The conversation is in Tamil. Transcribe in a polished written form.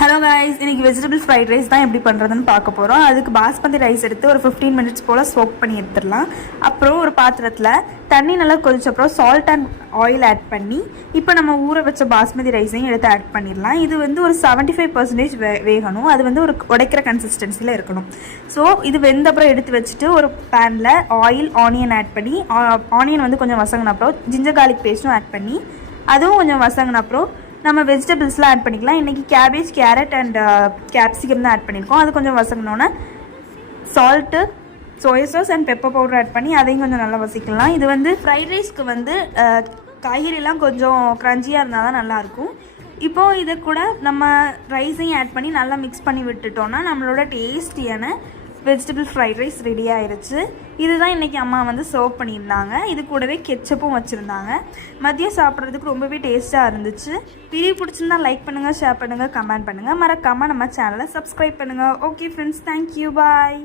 ஹலோ கைஸ், இன்னைக்கு வெஜிடபிள் ஃப்ரைட் ரைஸ் தான் எப்படி பண்ணுறதுன்னு பார்க்க போகிறோம். அதுக்கு பாஸ்மதி ரைஸ் எடுத்து ஒரு 15 மினிட்ஸ் போல் சோக் பண்ணி எடுத்துடலாம். அப்புறம் ஒரு பாத்திரத்தில் தண்ணி நல்லா கொதிச்சப்பறம் சால்ட் அண்ட் ஆயில் ஆட் பண்ணி இப்போ நம்ம ஊற வச்ச பாஸ்மதி ரைஸையும் எடுத்து ஆட் பண்ணிடலாம். இது வந்து ஒரு 75% வேகணும். அது வந்து ஒரு உடைக்கிற கன்சிஸ்டன்சியில் இருக்கணும். ஸோ இது வெந்தப்புறம் எடுத்து வச்சுட்டு ஒரு பேனில் ஆயில் ஆனியன் ஆட் பண்ணி ஆனியன் வந்து கொஞ்சம் வசங்கின அப்புறம் ஜிஞ்சர் கார்லிக் பேஸ்ட்டும் ஆட் பண்ணி அதுவும் கொஞ்சம் வசங்கின அப்புறம் நம்ம வெஜிடபிள்ஸ்லாம் ஆட் பண்ணிக்கலாம். இன்றைக்கி கேபேஜ், கேரட் அண்ட் கேப்சிகம் தான் ஆட் பண்ணியிருக்கோம். அது கொஞ்சம் வசங்கினோன்னே salt, soya sauce and pepper powder add பண்ணி அதையும் கொஞ்சம் நல்லா வசிக்கலாம். இது வந்து ஃப்ரைட் ரைஸ்க்கு வந்து காய்கறிலாம் கொஞ்சம் க்ரன்ச்சியாக இருந்தால் தான் நல்லாயிருக்கும். இப்போது இதை கூட நம்ம ரைஸையும் ஆட் பண்ணி நல்லா மிக்ஸ் பண்ணி விட்டுட்டோன்னா நம்மளோட டேஸ்டியான வெஜிடபிள் ஃப்ரைட் ரைஸ் ரெடி ஆயிடுச்சு. இதுதான் இன்றைக்கி அம்மா வந்து சர்வ் பண்ணியிருந்தாங்க. இது கூடவே கெச்சப்பும் வச்சுருந்தாங்க. மதியம் சாப்பிட்றதுக்கு ரொம்பவே டேஸ்ட்டாக இருந்துச்சு. வீடியோ பிடிச்சிருந்தா லைக் பண்ணுங்கள், ஷேர் பண்ணுங்கள், கமெண்ட் பண்ணுங்கள். மறக்காமல் நம்ம சேனலை சப்ஸ்கிரைப் பண்ணுங்கள். ஓகே ஃப்ரெண்ட்ஸ், தேங்க்யூ, பாய்.